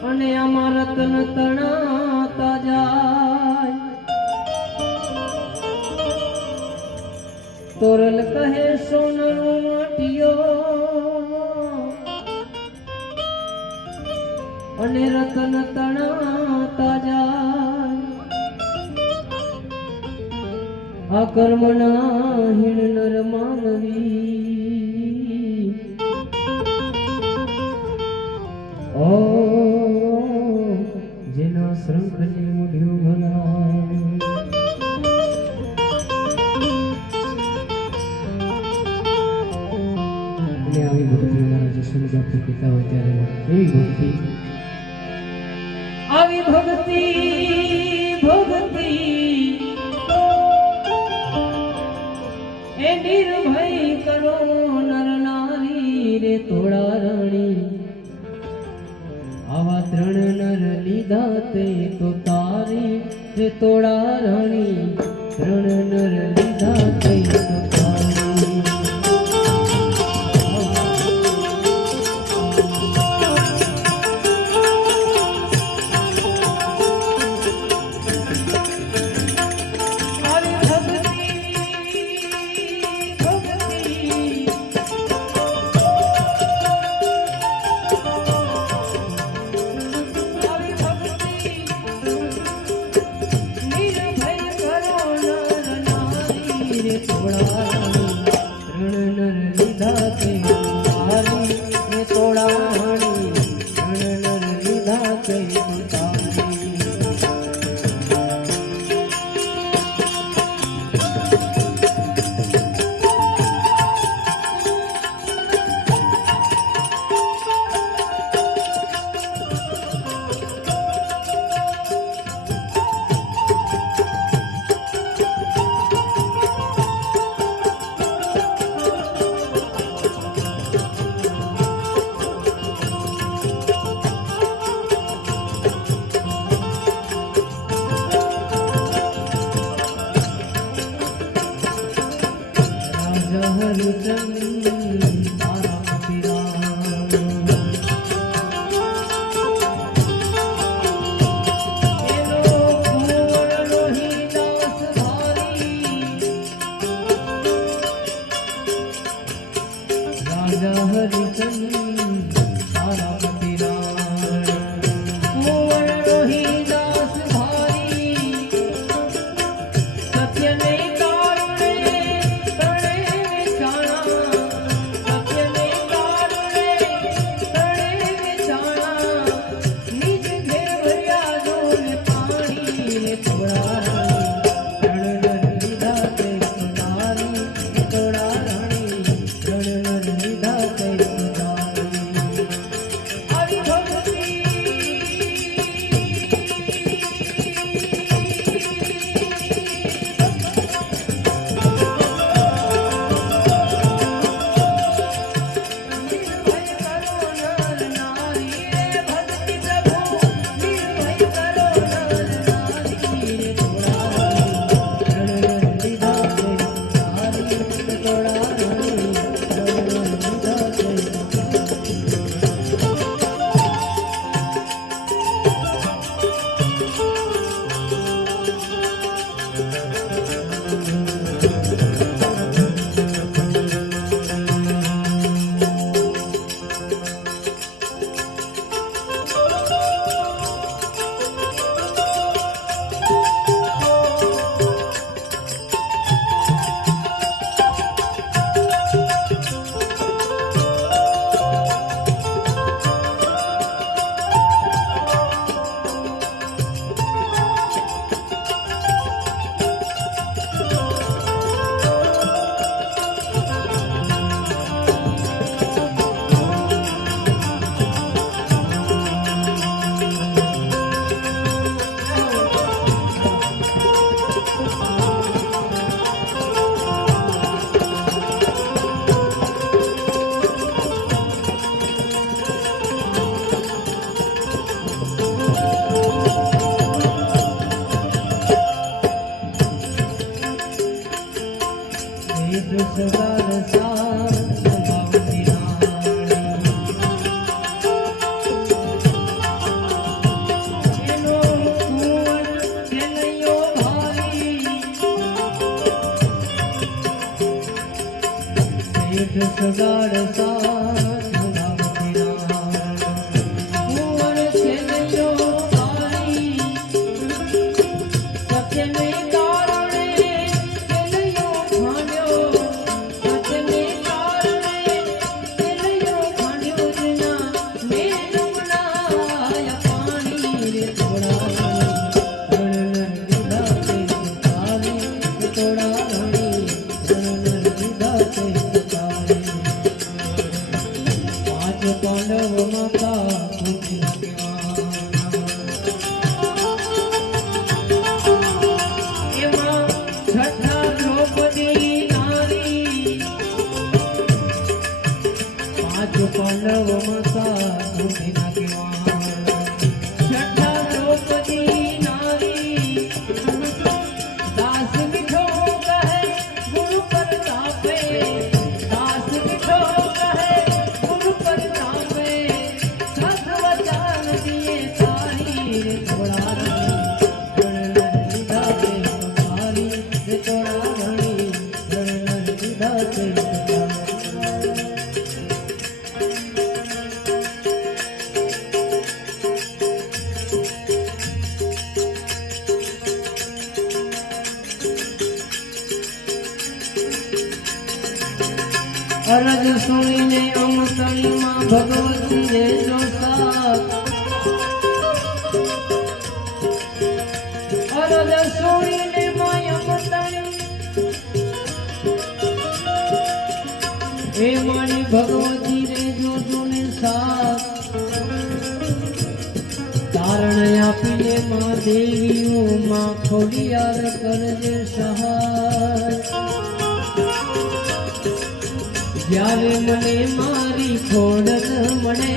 અને આમાં રતન તણાતા જાય તોરલ કહે સોનરો માટીયો અને રતન તણાતા જાય આ કર્મના હીણ નર માનવી ઓ જેના શંખને ઉડ્યું ભલા અને આવી ભક્તિ મારા જસન બાપુ કહેતા હોય ત્યારે એવી ભક્તિ આવી ભક્તિ ભક્તિ એ નિર્ભય કરો નર નારી રે તોડા રાણી આવા ત્રણ નર લીધા તે તો તારી રે તોડા રાણી ત્રણ નર લીધા તે તો તારી સગાડ સાથ નામથી રામ. કુંવર છેલ્યો તારી સત્યને કારણે છેલ્યો ખાંડ્યો. સત્યને કારણે છેલ્યો ખાંડ્યો. જેના મેં નમણાય પાણી રે થોડા પાંડવ માતા એમાં છઠ્ઠા દ્રૌપદી નારી. પાંચ પાંડવ માતા છઠ્ઠા દ્રૌપદી નારી. દાસ મીઠો કહે ગુરુ પ્રતાપે. દાસ મીઠો કહે ગુરુ પ્રતાપે. સદવચન દિએ તારી રે થોડા રણનર લીધા તે તારી રે થોડા રણી. રણનર લીધા તે અરજ સુણીને અમતણીમાં ભગવતીએ જો સાથ. અરજ સુણીને માય અમતણી એ મારી ભગવતી રે જોજો ને સાથ. તારણ આપીને માં દેવીઓ માં ખોડિયાર કરજે સહાય. જ્યારે મને મારી ખોડલ મળે.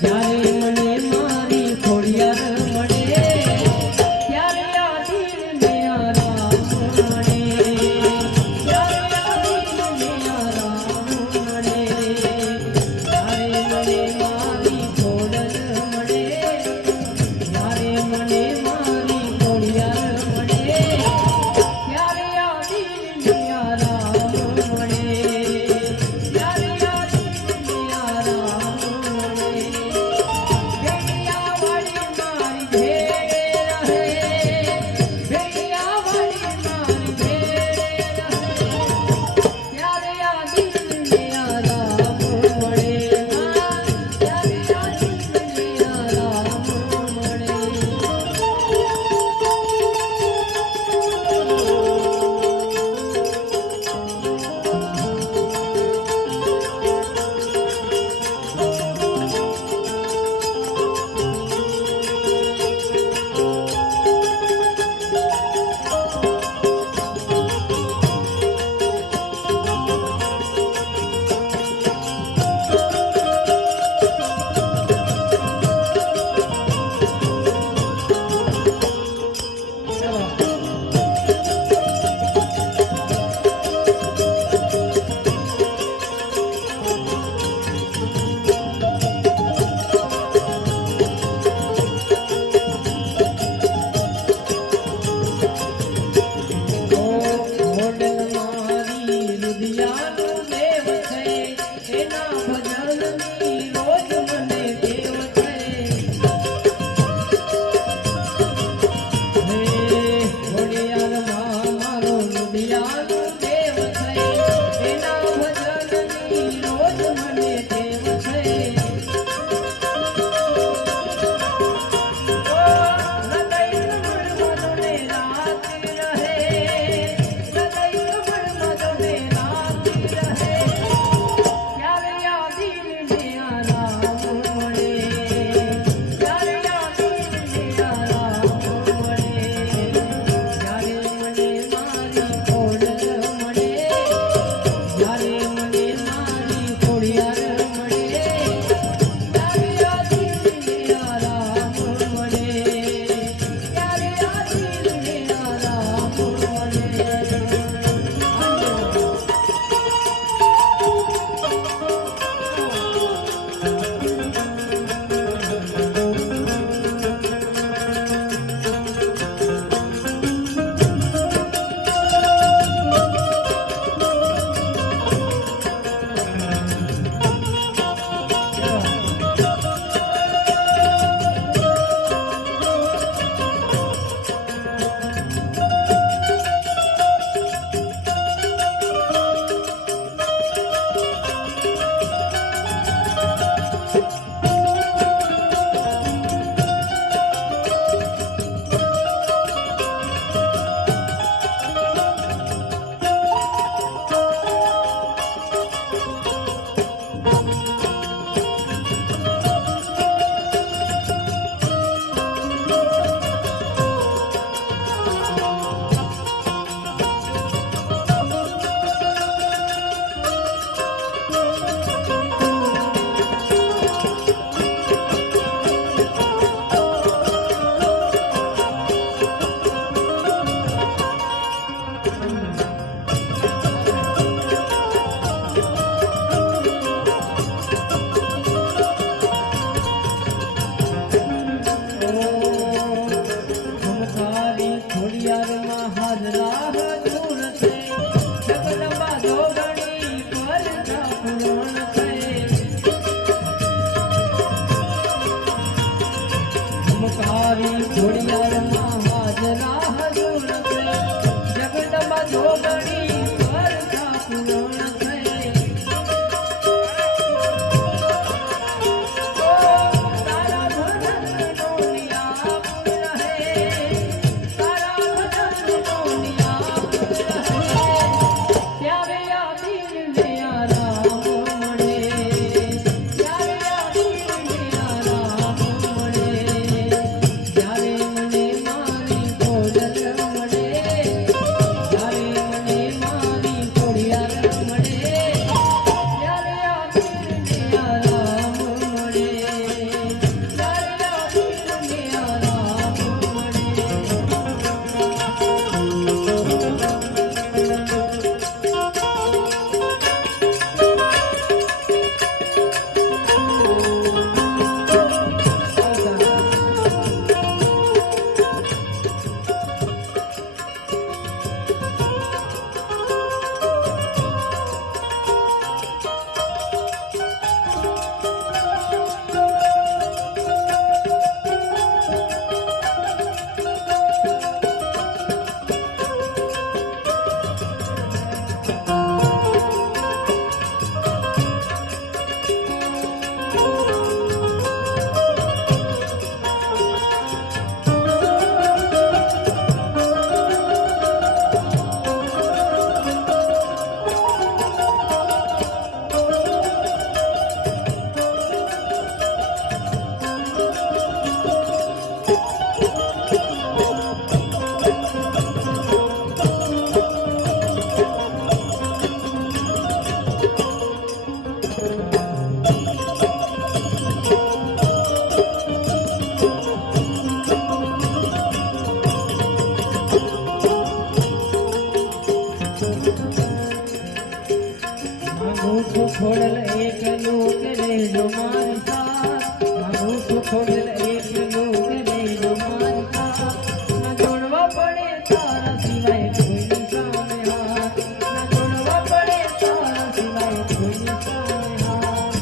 જ્યારે મને મારી ખોડિયાર મળે. ત્યારે આ દિલને આરામ મળે. ત્યારે આ દિલને આરામ મળે. જ્યારે મને મારી ખોડલ મળે. જ્યારે મને મારી ખોડિયાર મળે. ત્યારે આ દિલને આરામ મળે. છોડલ એક લોક રેજો મારી સાથ મારું તો છોડલ એક લોક રેજો મારી સાથ ના જોડવા પડે તારા સિવાય કોઈની સામે હાથ ના જોડવા પડે તારા સિવાય કોઈની સામે હાથ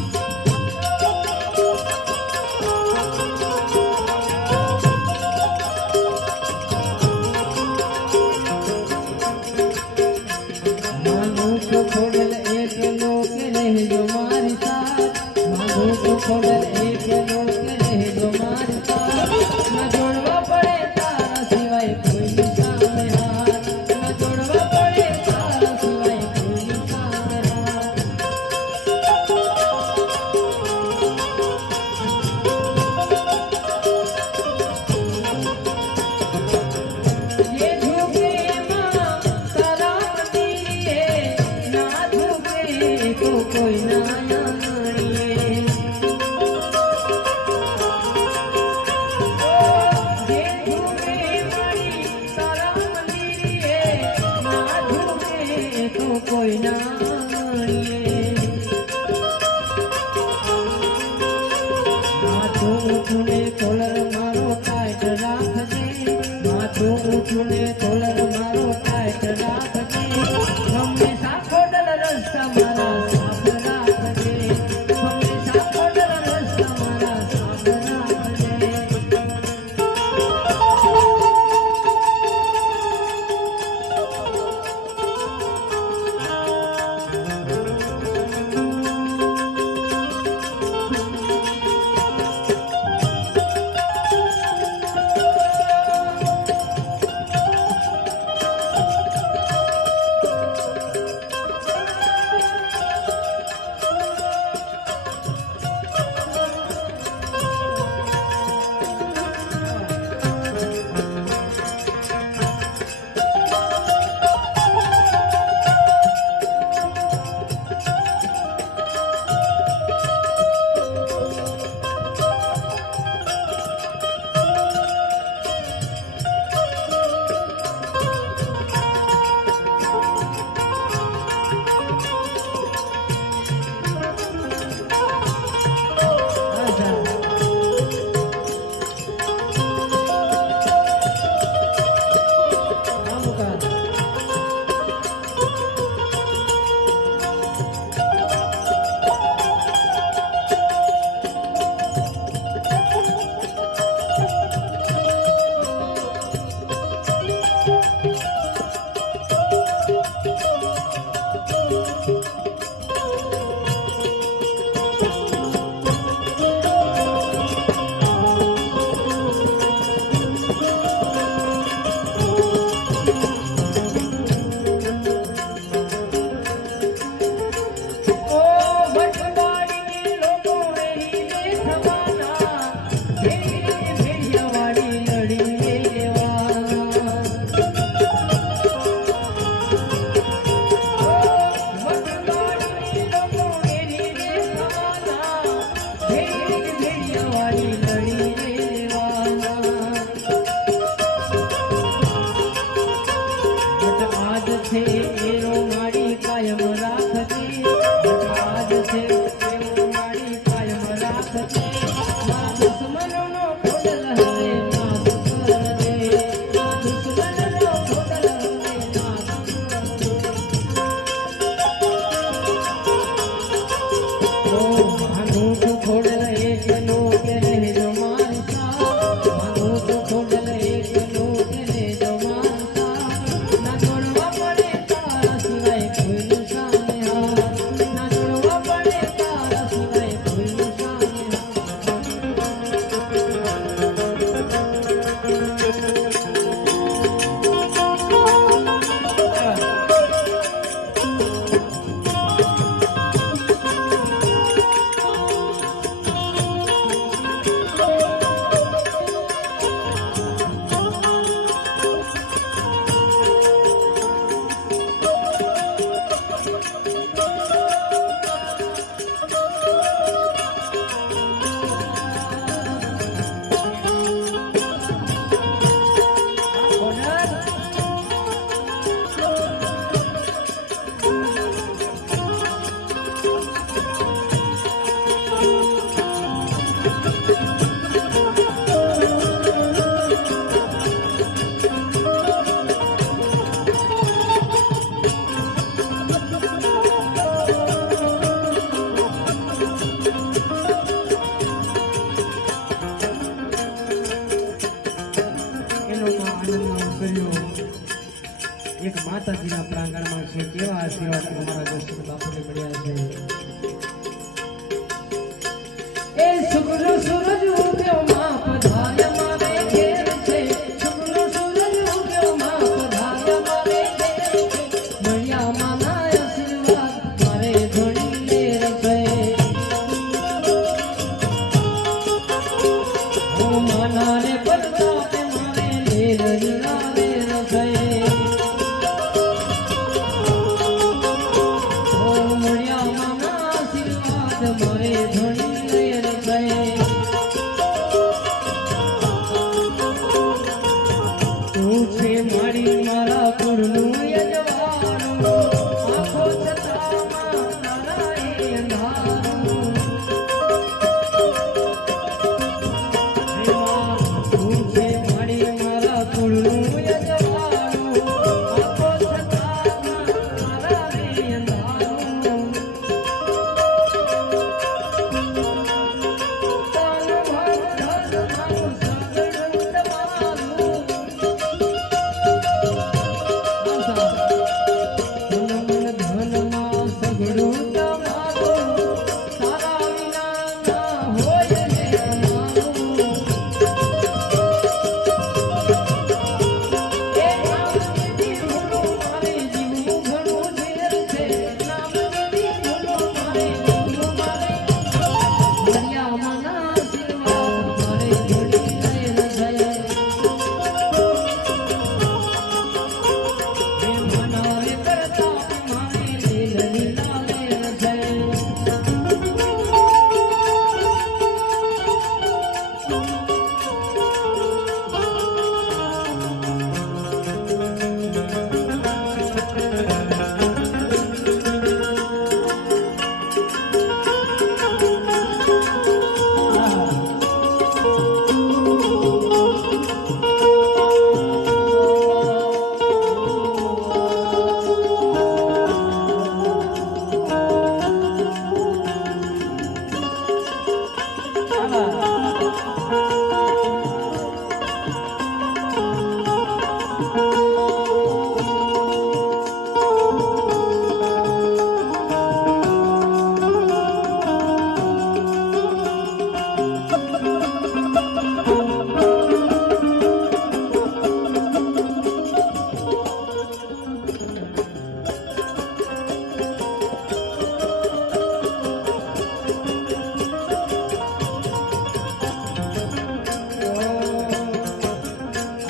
મારું તો છોડલ એક લોક રહેજો મારી સાથ મારું તો છોડલ એક લોક રહેજો મારી સાથ ના જોડવા પડે તારા સિવાય કોઈની સામે હાથ ના જોડવા પડે તારા સિવાય કોઈની સામે હાથ ये झुके माँ तारा मंदिरे ना झुके तो कोई ना जानिए ये झुके मारी तारा मंदिरे ना झुके तो कोई ना जानिए माथुं ઊંચુને કોલર મારો ટાઈટ રાખજે માથું ઊંચુને કોલર મારો ટાઈટ રાખજે હંમેશા ખોડલ રસ્તા મારા સાફ રાખજે હંમેશા ખોડલ રસ્તા મારા સાફ રાખજે માતાજીના પ્રાંગણમાં છે કેવા આશીર્વાદ અમારા દર્શન બાપુને મળ્યા છે એ શુક્ર સૂરજ ઉગ્યો માં પધાર્ય મારે ઘેર છે શુક્ર સૂરજ ઉગ્યો માં પધાર્ય મારે ઘેર છે મળ્યા માના આશીર્વાદ મારે ધણીને રસે ઓ માના રે પરતાપે મારે લેર રે રસે ઓ મળ્યા માના આશીર્વાદ મારે ધણીને રસે તું છે મારી મારા કુળનું યજવાનું આખો છતામાં તારા એ અંધારું તું છે મારી મારા કુળનું યજવાનું આખો છતામાં તારા એ અંધારું તારું ભાગ ધન મારું સગડું તમારું ધનમાં સગડું તમારું તારા વિના ના હોય ને અમારું એ નામ લીધી ભૂલું મારે જીવવું ઘણું ઝેર છે નામ લીધી ભૂલું મારે જીવવું મારે મળ્યા માના આશીર્વાદ મારે ઘડી લેર જાય હે મના રે કરતા મારે લેર લીલા લેર જાય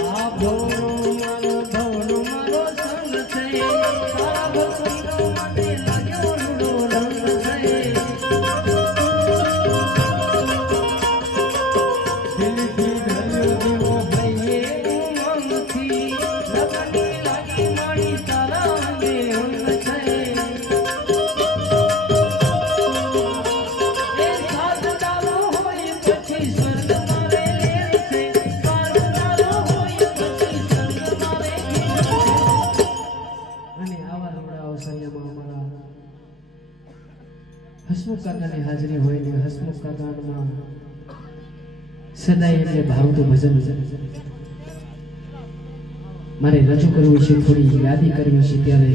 આ ભવનો મારો સંગ છે તારા ભક્તિનો માટે લાગ્યો રૂડો રંગ છે દિલથી ધર્યો દીવો ભાઈએ ઉમંગથી લગની લાગી મારી તારા અંગે અંગ છે એ સાથ ચાલો હોય પછી સ્વર્ગ મારે લેર છે સાથ ચાલો હોય પછી સ્વર્ગ મારે ઘેર છે અને આવા રમણા અવસરમાં અમારા હસમુખ કાકાની હાજરી હોય ને હસમુખ કાકામાં સદાય એમને ભાવતું ભજન મારે રજૂ કરવું છે થોડી યાદી કરવી છે ત્યારે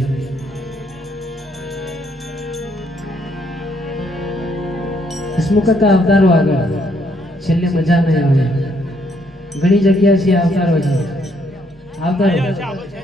હસમુખ કાકા અવતારો આગળ છેલ્લે મજા નહીં આવે ઘણી જગ્યા છે અવતારો છે અવતારો